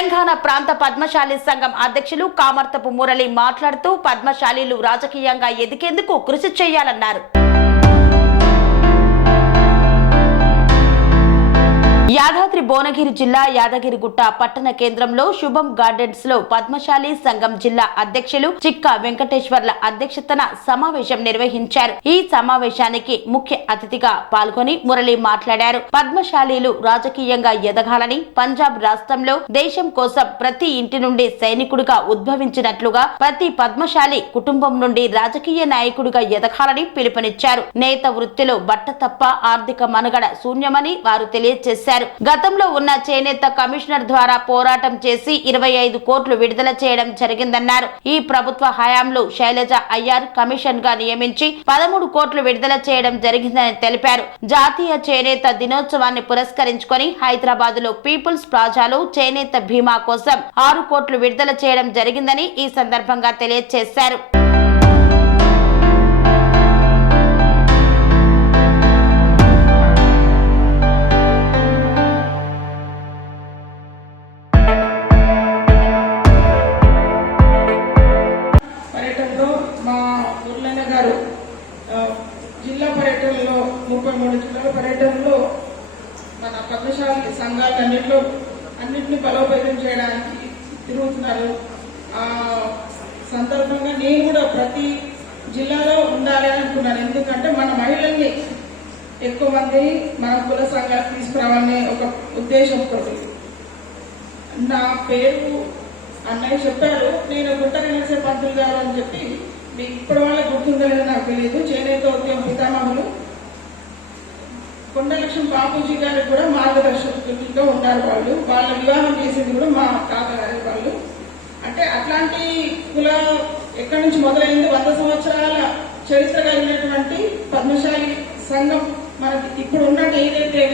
తెలంగాణ ప్రాంత పద్మశాలి సంఘం అధ్యక్షులు కామర్తపు మురళి మాట్లాడుతూ పద్మశాలీలు రాజకీయంగా ఎదిగేందుకు కృషి చేయాలన్నారు. యాదాద్రి భువనగిరి జిల్లా యాదగిరిగుట్ట పట్టణ కేంద్రంలో శుభం గార్డెన్స్ లో పద్మశాలి సంఘం జిల్లా అధ్యక్షులు చిక్కా వెంకటేశ్వర్ల అధ్యక్షతన సమావేశం నిర్వహించారు. ఈ సమావేశానికి ముఖ్య అతిథిగా పాల్గొని మురళి మాట్లాడారు. పద్మశాలీలు రాజకీయంగా ఎదగాలని, పంజాబ్ రాష్ట్రంలో దేశం కోసం ప్రతి ఇంటి నుండి సైనికుడిగా ఉద్భవించినట్లుగా ప్రతి పద్మశాలి కుటుంబం నుండి రాజకీయ నాయకుడిగా ఎదగాలని పిలుపునిచ్చారు. నేత వృత్తిలో బట్ట తప్ప ఆర్థిక మనుగడ శూన్యమని వారు తెలియజేశారు. గతంలో ఉన్న చేనేత కమిషనర్ ద్వారా పోరాటం చేసి 25 కోట్లు విడుదల చేయడం జరిగిందన్నారు. ఈ ప్రభుత్వ హయాంలో శైలజ అయ్యార్ కమిషన్ గా నియమించి 13 కోట్లు విడుదల చేయడం జరిగిందని తెలిపారు. జాతీయ చేనేత దినోత్సవాన్ని పురస్కరించుకొని హైదరాబాద్ లో పీపుల్స్ ప్లాజాలో చేనేత బీమా కోసం 6 కోట్లు విడుదల చేయడం జరిగిందని ఈ సందర్భంగా తెలియజేశారు. జిల్లా పర్యటనలో 33 జిల్లాల పర్యటనలో మన పద్మశాలి సంఘాలన్నింటినీ బలోపేతం చేయడానికి తిరుగుతున్నారు. ఆ సందర్భంగా నేను కూడా ప్రతి జిల్లాలో ఉండాలి అనుకున్నాను. ఎందుకంటే మన మహిళల్ని ఎక్కువ మంది మన కుల సంఘాలు తీసుకురావాలనే ఒక ఉద్దేశంతో. నా పేరు అన్నయ్య చెప్పారు, నేను గుంటనరసే పంతులు గారు అని చెప్పి. ఇప్పటి వాళ్ళ గుర్తుందో లేదో నాకు తెలియదు. చేనేత ఉద్యమ పితామహులు కొండలక్ష్మి బాపూజీ గారికి కూడా మార్గదర్శకులుగా ఉన్నారు. వాళ్ళ వివాహం చేసింది కూడా మా తాతగారి వాళ్ళు. అంటే అట్లాంటి కుల ఎక్కడి నుంచి మొదలైంది. 100 సంవత్సరాల చరిత్ర కలిగినటువంటి పద్మశాలి సంఘం మనకి ఇప్పుడు ఉన్నట్టు ఏదైతే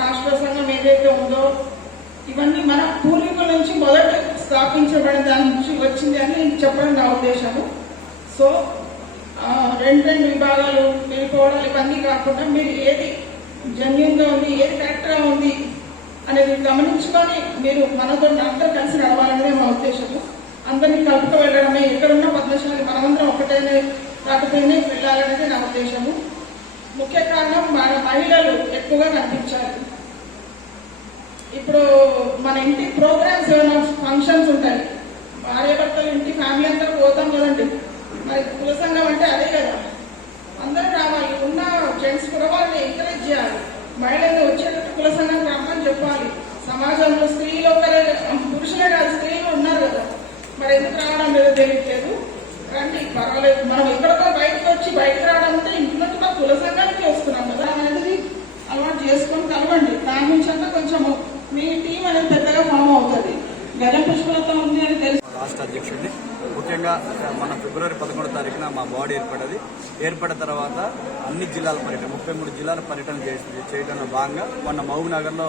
రాష్ట్ర సంఘం ఏదైతే ఉందో ఇవన్నీ మన పూర్వీకుల నుంచి మొదట స్థాపించబడిన దాని నుంచి వచ్చింది అని చెప్పడం నా ఉద్దేశము. సో 2 విభాగాలు వెళ్ళిపోవడం ఇవన్నీ కాకుండా మీరు ఏది జెన్యూన్ గా ఉంది, ఏది కరెక్ట్ గా ఉంది అనేది గమనించుకొని మీరు మనతో అందరూ కలిసి నడవాలనేదే మా ఉద్దేశము. అందరినీ కలుపుకు వెళ్ళడమే. ఎక్కడున్న పద్మశాలి మనమందరం ఒకటైనా కాకపోయినా వెళ్ళాలనేది నా ఉద్దేశము. ముఖ్య కారణం మన మహిళలు ఎక్కువగా కనిపించాలి. ఇప్పుడు మన ఇంటి ప్రోగ్రామ్స్ ఏమైనా ఫంక్షన్స్ ఉంటాయి, భార్యాభర్తలు ఇంటి ఫ్యామిలీ అంతా పోతాం కదండి. మరి కుల సంఘం అంటే అదే కదా, అందరూ రావాలి. ఉన్న జెంట్స్ కూడా వాళ్ళని ఎంకరేజ్ చేయాలి. మహిళలు వచ్చేటట్టు కుల సంఘం రమ్మని చెప్పాలి. సమాజంలో స్త్రీలు ఒకరే, పురుషులే కాదు స్త్రీలు ఉన్నారు కదా, మరి ఎందుకు రావడం లేదో తెలియట్లేదు. రండి, పర్వాలేదు. మనం ఎక్కడికో బయటకు రావడం అంటే ఇంటి నుంచి కూడా కుల సంఘానికి వస్తున్నాం కదా అనేది అలవాటు చేసుకొని కలవండి. దాని నుంచి అంతా కొంచెము మీ టీం అనేది పెద్దగా ఫామ్ అవుతుంది. గజం పుష్పలతో ఉంది అని తెలుసు. రాష్ట్ర అధ్యక్షుడిని ముఖ్యంగా మన ఫిబ్రవరి 11వ తారీఖున మా బాడీ ఏర్పడిన తర్వాత అన్ని జిల్లాల పర్యటన 33 జిల్లాల పర్యటన చేయడంలో భాగంగా మొన్న మహబూబ్నగర్లో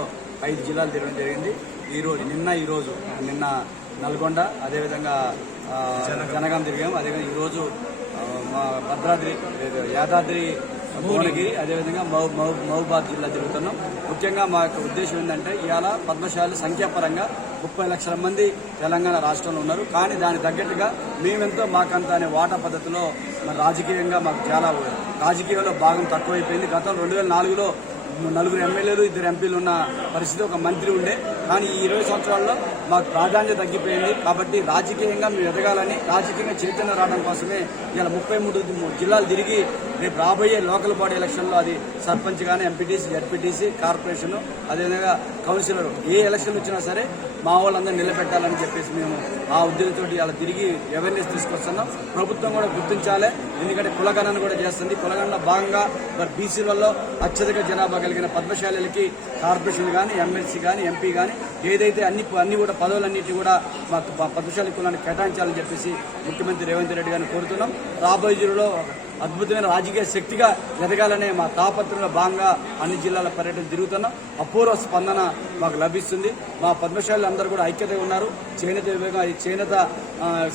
5 జిల్లాలు తిరగడం జరిగింది. నిన్న నల్గొండ, అదేవిధంగా జనగాం తిరిగాం. అదేవిధంగా ఈరోజు మా భద్రాద్రి యాదాద్రి భువనగిరి, అదేవిధంగా మహబూబాద్ జిల్లా తిరుగుతున్నాం. ముఖ్యంగా మా యొక్క ఉద్దేశం ఏంటంటే ఇవాళ పద్మశాలి సంఖ్యాపరంగా 30 లక్షల మంది తెలంగాణ రాష్ట్రంలో ఉన్నారు. కానీ దానికి తగ్గట్టుగా మేమెంతో మాకంత అనే వాటా పద్ధతిలో రాజకీయంగా మాకు చాలా రాజకీయంలో భాగం తక్కువైపోయింది. గతంలో 2004లో 4 ఎమ్మెల్యేలు 2 ఎంపీలు ఉన్న పరిస్థితి, ఒక మంత్రి ఉండే. కానీ ఈ 20 సంవత్సరాల్లో మాకు ప్రాధాన్యత తగ్గిపోయింది. కాబట్టి రాజకీయంగా మేము ఎదగాలని, రాజకీయంగా చైతన్యం రావడం కోసమే ఇలా 33 జిల్లాలు తిరిగి రేపు రాబోయే లోకల్ బాడీ ఎలక్షన్లో అది సర్పంచ్ కానీ, ఎంపీటీసీ, జడ్పీటీసీ, కార్పొరేషన్, అదేవిధంగా కౌన్సిలర్ ఏ ఎలక్షన్ వచ్చినా సరే మా వాళ్ళందరూ నిలబెట్టాలని చెప్పేసి మేము ఆ ఉద్యోగంతో అలా తిరిగి అవేర్నెస్ తీసుకొస్తున్నాం. ప్రభుత్వం కూడా గుర్తించాలి, ఎందుకంటే కులగణన కూడా చేస్తుంది. కులగణన భాగంగా మరి బీసీలలో అత్యధిక జనాభా కలిగిన పద్మశాలిలకి కార్పొరేషన్ కానీ, ఎమ్మెల్సీ కానీ, ఎంపీ కానీ ఏదైతే అన్ని కూడా పదవులన్నింటినీ కూడా మా పద్మశాలి కులాన్ని కేటాయించాలని చెప్పేసి ముఖ్యమంత్రి రేవంత్ రెడ్డి గారిని కోరుతున్నాం. రాబోయే రోజుల్లో అద్భుతమైన రాజకీయ శక్తిగా ఎదగాలనే మా తాపత్రంలో భాగంగా అన్ని జిల్లాల పర్యటన తిరుగుతున్నాం. అపూర్వ స్పందన మాకు లభిస్తుంది. మా పద్మశాలి అందరూ కూడా ఐక్యతగా ఉన్నారు. చేనేత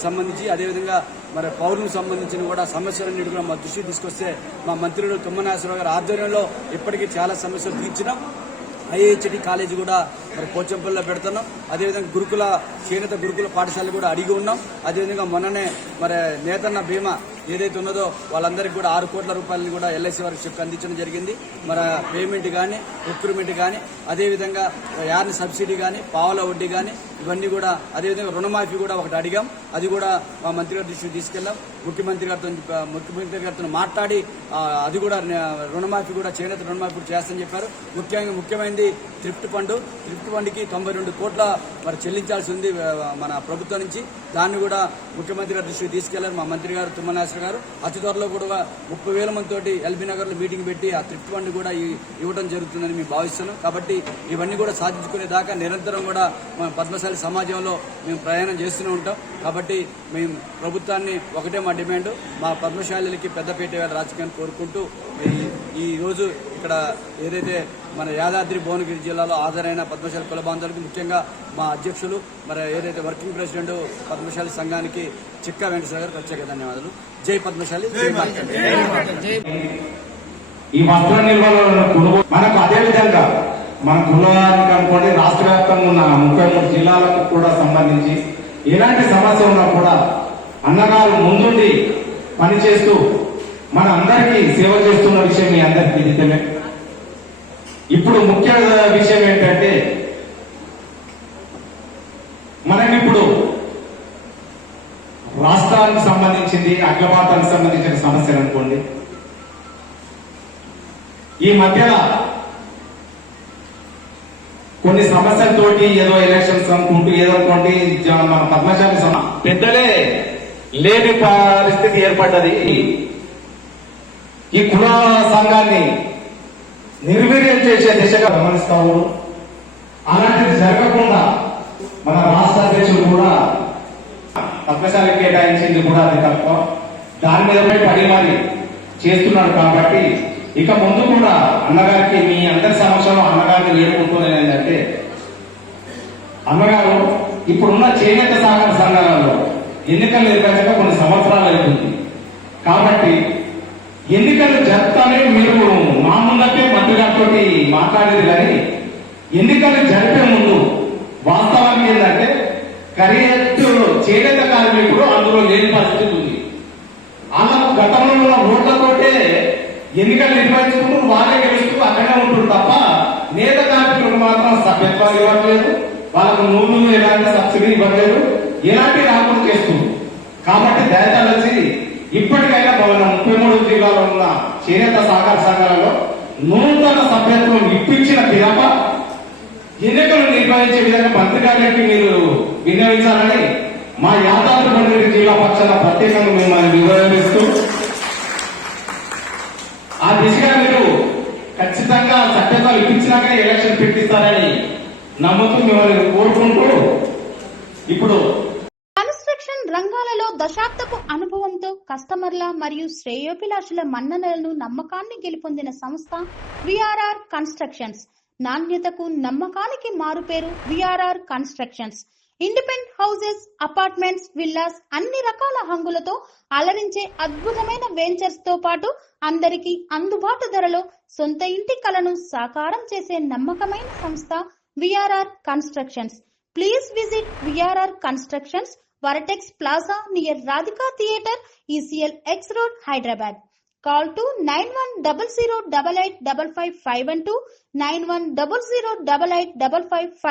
సంబంధించి, అదేవిధంగా మరి పౌరులకు సంబంధించిన కూడా సమస్యలన్నిటి కూడా మా దృష్టికి తీసుకొస్తే మా మంత్రులు తుమ్మనాశ్వరరావు గారి ఆధ్వర్యంలో ఇప్పటికీ చాలా సమస్యలు తీర్చినాం. IHT కాలేజీ కూడా మరి పోచంపల్లిలో పెడుతున్నాం. అదేవిధంగా చేనేత గురుకుల పాఠశాల కూడా అడిగి ఉన్నాం. అదేవిధంగా మొన్ననే మరి నేతన్న బీమా ఏదైతే ఉన్నదో వాళ్ళందరికీ కూడా 6 కోట్ల రూపాయలని కూడా LIC వారికి చెక్ అందించడం జరిగింది. మరి పేమెంట్ కానీ రిక్రూట్మెంట్ కానీ అదేవిధంగా యార్న్ సబ్సిడీ కానీ పావుల వడ్డీ కానీ ఇవన్నీ కూడా అదేవిధంగా రుణమాఫీ కూడా ఒకటి అడిగాం. అది కూడా మా మంత్రి గారి దృష్టికి తీసుకెళ్లాం. ముఖ్యమంత్రి గారితో మాట్లాడి అది కూడా రుణమాఫీ కూడా చేనేత రుణమాఫీ కూడా చేస్తామని చెప్పారు. ముఖ్యమైనది థ్రిఫ్ట్ ఫండ్. థ్రిఫ్ట్ ఫండ్కి 92 కోట్ల మరి చెల్లించాల్సి ఉంది మన ప్రభుత్వం నుంచి. దాన్ని కూడా ముఖ్యమంత్రి గారి దృష్టికి తీసుకెళ్లారు మా మంత్రి గారు తుమ్మనాశ్వర గారు. అతి త్వరలో కూడా 30,000 మందితోటి LB నగర్లో మీటింగ్ పెట్టి ఆ థ్రిఫ్ట్ ఫండ్ కూడా ఇవ్వడం జరుగుతుందని మేము భావిస్తున్నాం. కాబట్టి ఇవన్నీ కూడా సాధించుకునేదాకా నిరంతరం కూడా మన పద్మశాలి సమాజంలో మేము ప్రయాణం చేస్తూనే ఉంటాం. కాబట్టి మేము ప్రభుత్వాన్ని ఒకటే మా డిమాండ్, మా పద్మశాలికి పెద్దపీట రాజకీయాన్ని కోరుకుంటూ ఈ రోజు ఇక్కడ ఏదైతే మన యాదాద్రి భువనగిరి జిల్లాలో హాజరైన పద్మశాలి కుల బాంధవులకు ముఖ్యంగా మా అధ్యక్షులు మరి ఏదైతే వర్కింగ్ ప్రెసిడెంట్ పద్మశాలి సంఘానికి చిక్కా వెంకటేశ్వర గారు ప్రత్యేక ధన్యవాదాలు. జై పద్మశాలి, జై మార్కెట్. ఈ వస్త్ర నిర్వహణ మనకు అదే విధంగా మన కులానికి అనుకోండి రాష్ట్ర వ్యాప్తంగా ఉన్న 33 జిల్లాలకు కూడా సంబంధించి ఎలాంటి సమస్య ఉన్నా కూడా అన్నగారు ముందుండి పనిచేస్తూ మన అందరికీ సేవ చేస్తున్న విషయం మీ అందరికీ నిజమే. ఇప్పుడు ముఖ్య విషయం ఏంటంటే మనకిప్పుడు రాష్ట్రానికి సంబంధించింది అగ్రపాతానికి సంబంధించిన సమస్యలు అనుకోండి. ఈ మధ్యన కొన్ని సమస్యలతోటి ఏదో ఎలక్షన్స్ అనుకుంటూ ఏదో అనుకోండి మన పద్మశాలి పెద్దలే లేని పరిస్థితి ఏర్పడ్డది. ఈ కుల సంఘాన్ని నిర్వీర్యం చేసే దిశగా గమనిస్తాము. అలాంటిది జరగకుండా మన రాష్ట్ర అధ్యక్షులు కూడా పద్మశాలి కేటాయించింది కూడా అది తక్కువ. దాని మీద పడి మరి చేస్తున్నాడు. కాబట్టి ఇక ముందు కూడా అన్నగారికి మీ అందరి సమక్షంలో అన్నగారిని వేడుకుంటున్నది ఏంటంటే అన్నగారు ఇప్పుడున్న చేనేత సహకార సంఘాలలో ఎన్నికలు నిర్వహించక కొన్ని సంవత్సరాలు అవుతుంది. కాబట్టి ఎన్నికలు జరుపుతానే మీరు మా ముందకే మంత్రి గారితో మాట్లాడేది. కానీ ఎన్నికలు జరిపే ముందు వాస్తవానికి ఏంటంటే కరెక్ట్ చేనేత కార్మికుడు అందులో లేని పరిస్థితి ఉంది. వాళ్ళకు గతంలో ఉన్న ఓట్లతోటే ఎన్నికలు నిర్వహించుకుంటూ వాళ్ళే గెలుస్తూ అక్కడే ఉంటుంది తప్ప నేత కార్మికులకు మాత్రం సభ్యత్వాలు ఇవ్వట్లేదు. వాళ్ళకు నూనె ఎలాంటి సబ్సిడీ ఇవ్వట్లేదు. ఎలాంటి రాకుండా చేస్తుంది. కాబట్టి దయచేసి ఇప్పటికైనా 33 జిల్లాలో ఉన్న చేనేత సహకార సంఘాలలో నూతన సభ్యత్వం ఇప్పించిన పిదప ఎన్నికలు నిర్వహించే విధంగా మంత్రి గారికి మీరు వినియోగించాలని మా యాదాద్రి భువనగిరి జిల్లా పక్షాన ప్రత్యేకంగా మిమ్మల్ని వివరిస్తూ ఆ దిశగా మీరు ఖచ్చితంగా సభ్యత్వాలు ఇప్పించినాకనే ఎలక్షన్ పెట్టిస్తారని నమ్ముతూ మిమ్మల్ని కోరుకుంటూ ఇప్పుడు కన్స్ట్రక్షన్ రంగాలలో దశాబ్దపు అనుభవంతో కస్టమర్ల మరియు శ్రేయోభిలాషుల మన్ననలను నమ్మకాన్ని గెలుపొందిన సంస్థ VRR కన్స్ట్రక్షన్స్. నాణ్యతకు నమ్మకానికి మారుపేరు VRR constructions. Independent houses, apartments, villas అన్ని రకాల హంగులతో అలరించే అద్భుతమైన వెంచర్స్ తో పాటు అందరికీ అందుబాటు ధరలో సొంత ఇంటి కలను సాకారం చేసే నమ్మకమైన సంస్థ VRR constructions. Please visit VRR Constructions, Varatex Plaza near Radhika Theatre, ECL X Road, Hyderabad. Call to 9100885551 9100885559.